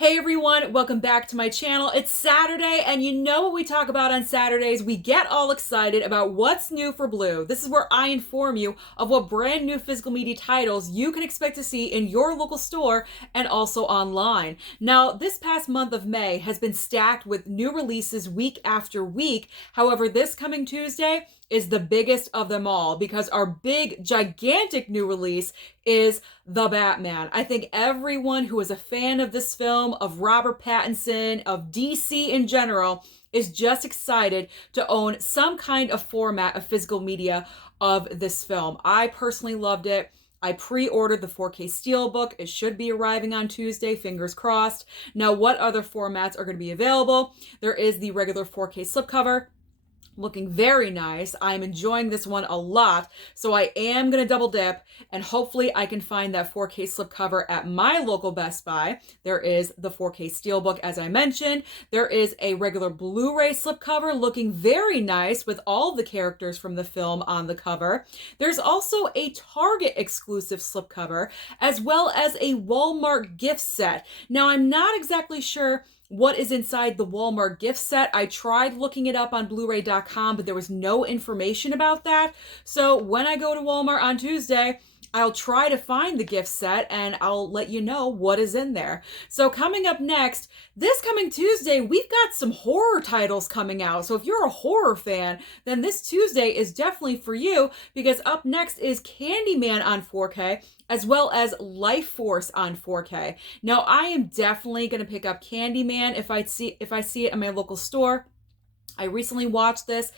Hey everyone, welcome back to my channel. It's Saturday, and you know what we talk about on Saturdays? We get all excited about what's new for Blue. This is where I inform you of what brand new physical media titles you can expect to see in your local store and also online. Now, this past month of May has been stacked with new releases week after week. However, this coming Tuesday is the biggest of them all because our big, gigantic new release is The Batman. I think everyone who is a fan of this film, of Robert Pattinson, of DC in general, is just excited to own some kind of format of physical media of this film. I personally loved it. I pre-ordered the 4K Steelbook. It should be arriving on Tuesday, fingers crossed. Now, what other formats are going to be available? There is the regular 4K slipcover, looking very nice. I'm enjoying this one a lot, so I am going to double dip, and hopefully I can find that 4K slipcover at my local Best Buy. There is the 4K Steelbook, as I mentioned. There is a regular Blu-ray slipcover looking very nice with all the characters from the film on the cover. There's also a Target exclusive slipcover, as well as a Walmart gift set. Now, I'm not exactly sure what is inside the Walmart gift set. I tried looking it up on blu-ray.com, but there was no information about that. So when I go to Walmart on Tuesday, I'll try to find the gift set and I'll let you know what is in there. So coming up next, this coming Tuesday, we've got some horror titles coming out. So if you're a horror fan, then this Tuesday is definitely for you, because up next is Candyman on 4K, as well as LifeForce on 4K. Now, I am definitely going to pick up Candyman if I see it in my local store. I recently watched this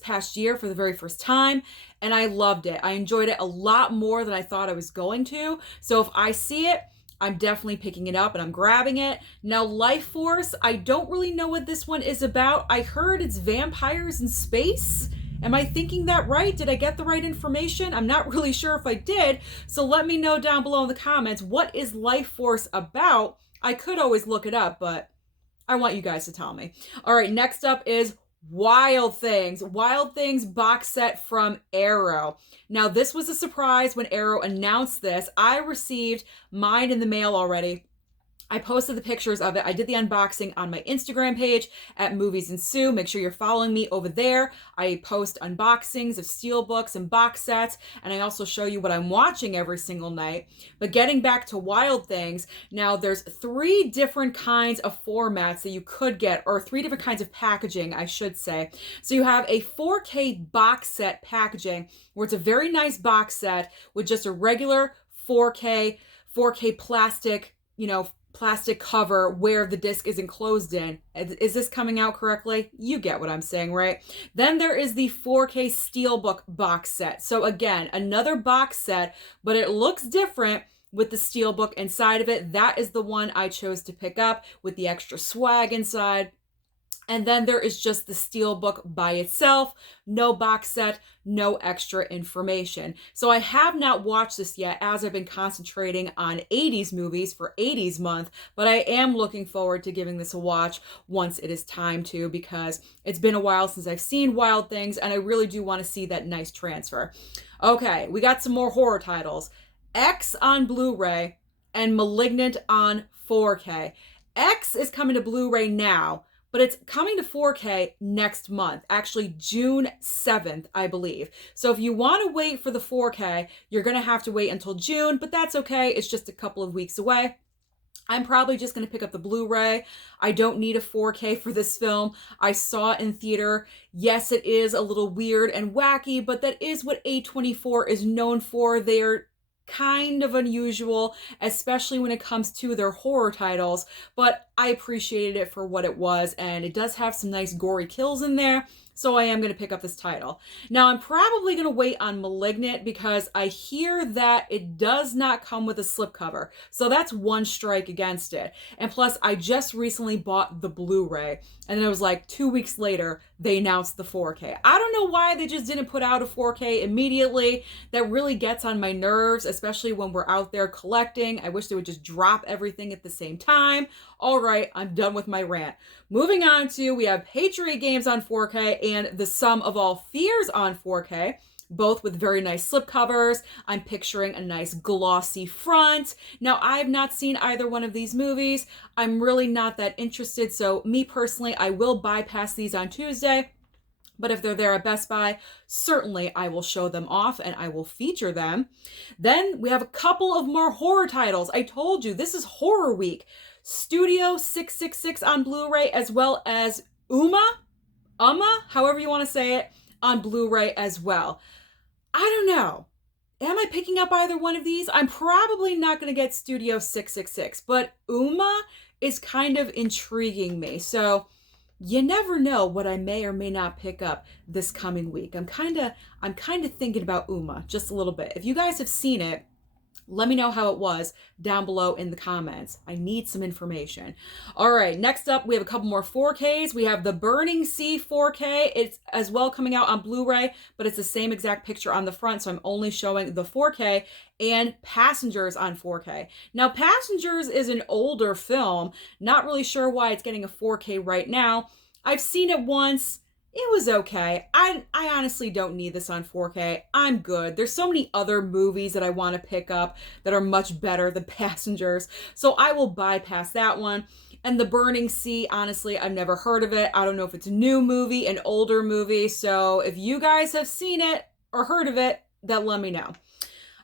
past year for the very first time, and I loved it. I enjoyed it a lot more than I thought I was going to. So if I see it, I'm definitely picking it up and I'm grabbing it. Now, LifeForce, I don't really know what this one is about. I heard it's vampires in space. Am I thinking that right? Did I get the right information? I'm not really sure if I did. So let me know down below in the comments, what is LifeForce about? I could always look it up, but I want you guys to tell me. All right, next up is Wild Things. Wild Things box set from Arrow. Now, this was a surprise when Arrow announced this. I received mine in the mail already. I posted the pictures of it. I did the unboxing on my Instagram page at Movies&Sue. Make sure you're following me over there. I post unboxings of steelbooks and box sets, and I also show you what I'm watching every single night. But getting back to Wild Things, now there's 3 different kinds of formats that you could get, or 3 different kinds of packaging, I should say. So you have a 4K box set packaging, where it's a very nice box set with just a regular 4K plastic, plastic cover where the disc is enclosed in. Is this coming out correctly? You get what I'm saying, right? Then there is the 4K Steelbook box set. So again, another box set, but it looks different with the Steelbook inside of it. That is the one I chose to pick up with the extra swag inside. And then there is just the Steelbook by itself, no box set, no extra information. So I have not watched this yet, as I've been concentrating on 80s movies for 80s month, but I am looking forward to giving this a watch once it is time to, because it's been a while since I've seen Wild Things, and I really do want to see that nice transfer. Okay, we got some more horror titles. X on Blu-ray and Malignant on 4K. X is coming to Blu-ray now, but it's coming to 4K next month, actually June 7th, I believe. So if you want to wait for the 4K, you're going to have to wait until June, but that's okay. It's just a couple of weeks away. I'm probably just going to pick up the Blu-ray. I don't need a 4K for this film. I saw it in theater. Yes, it is a little weird and wacky, but that is what A24 is known for. They're kind of unusual, especially when it comes to their horror titles, but I appreciated it for what it was, and it does have some nice gory kills in there, so I am going to pick up this title. Now, I'm probably going to wait on Malignant because I hear that it does not come with a slipcover, so that's one strike against it. And plus, I just recently bought the Blu-ray, and then it was like 2 weeks later, they announced the 4K. I don't know why they just didn't put out a 4K immediately. That really gets on my nerves, especially when we're out there collecting. I wish they would just drop everything at the same time. All right, I'm done with my rant. Moving on to, we have Patriot Games on 4K and The Sum of All Fears on 4K. both with very nice slipcovers. I'm picturing a nice glossy front. Now, I have not seen either one of these movies. I'm really not that interested, so me personally, I will bypass these on Tuesday. But if they're there at Best Buy, certainly I will show them off and I will feature them. Then we have a couple of more horror titles. I told you, this is horror week. Studio 666 on Blu-ray, as well as Umma, however you want to say it, on Blu-ray as well. I don't know. Am I picking up either one of these? I'm probably not going to get Studio 666, but Umma is kind of intriguing me. So you never know what I may or may not pick up this coming week. I'm kind of thinking about Umma just a little bit. If you guys have seen it, let me know how it was down below in the comments. I need some information. All right, next up, we have a couple more 4Ks. We have the Burning Sea 4K. It's as well coming out on Blu-ray, but it's the same exact picture on the front, so I'm only showing the 4K, and Passengers on 4K. Now, Passengers is an older film. Not really sure why it's getting a 4K right now. I've seen it once. It was okay. I honestly don't need this on 4K. I'm good. There's so many other movies that I want to pick up that are much better than Passengers, so I will bypass that one. And The Burning Sea, honestly, I've never heard of it. I don't know if it's a new movie, an older movie, so if you guys have seen it or heard of it, then let me know.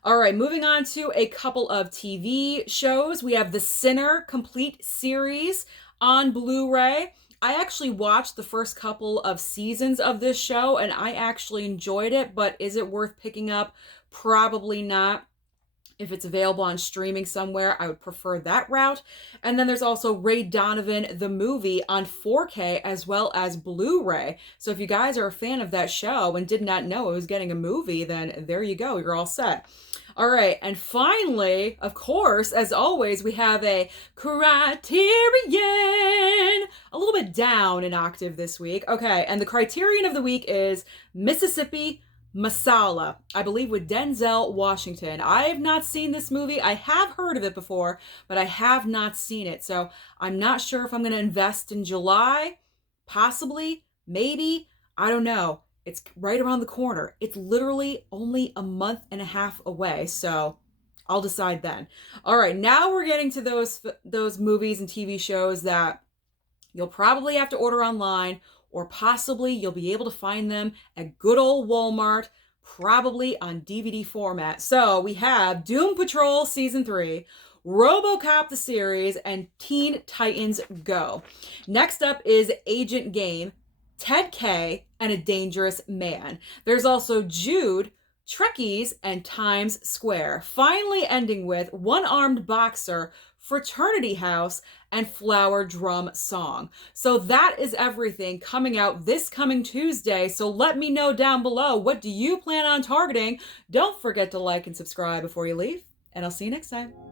All right, moving on to a couple of TV shows. We have The Sinner Complete Series on Blu-ray. I actually watched the first couple of seasons of this show and I actually enjoyed it, but is it worth picking up? Probably not. If it's available on streaming somewhere, I would prefer that route. And then there's also Donovan The Movie on 4K as well as Blu-ray. So if you guys are a fan of that show and did not know it was getting a movie, then there you go, you're all set. All right, and finally, of course, as always, we have a Criterion. A little bit down an octave this week. Okay, and the Criterion of the week is Mississippi Masala, I believe with Denzel Washington. I have not seen this movie. I have heard of it before, but I have not seen it. So I'm not sure if I'm going to invest in July. Possibly, maybe, I don't know. It's right around the corner. It's literally only a month and a half away, so I'll decide then. All right, now we're getting to those movies and TV shows that you'll probably have to order online, or possibly you'll be able to find them at good old Walmart, probably on DVD format. So we have Doom Patrol Season 3, Robocop The Series, and Teen Titans Go. Next up is Agent Game, Ted K, and A Dangerous Man. There's also Jude, Trekkies, and Times Square. Finally ending with One-Armed Boxer, Fraternity House, and Flower Drum Song. So that is everything coming out this coming Tuesday. So let me know down below, what do you plan on targeting? Don't forget to like and subscribe before you leave, and I'll see you next time.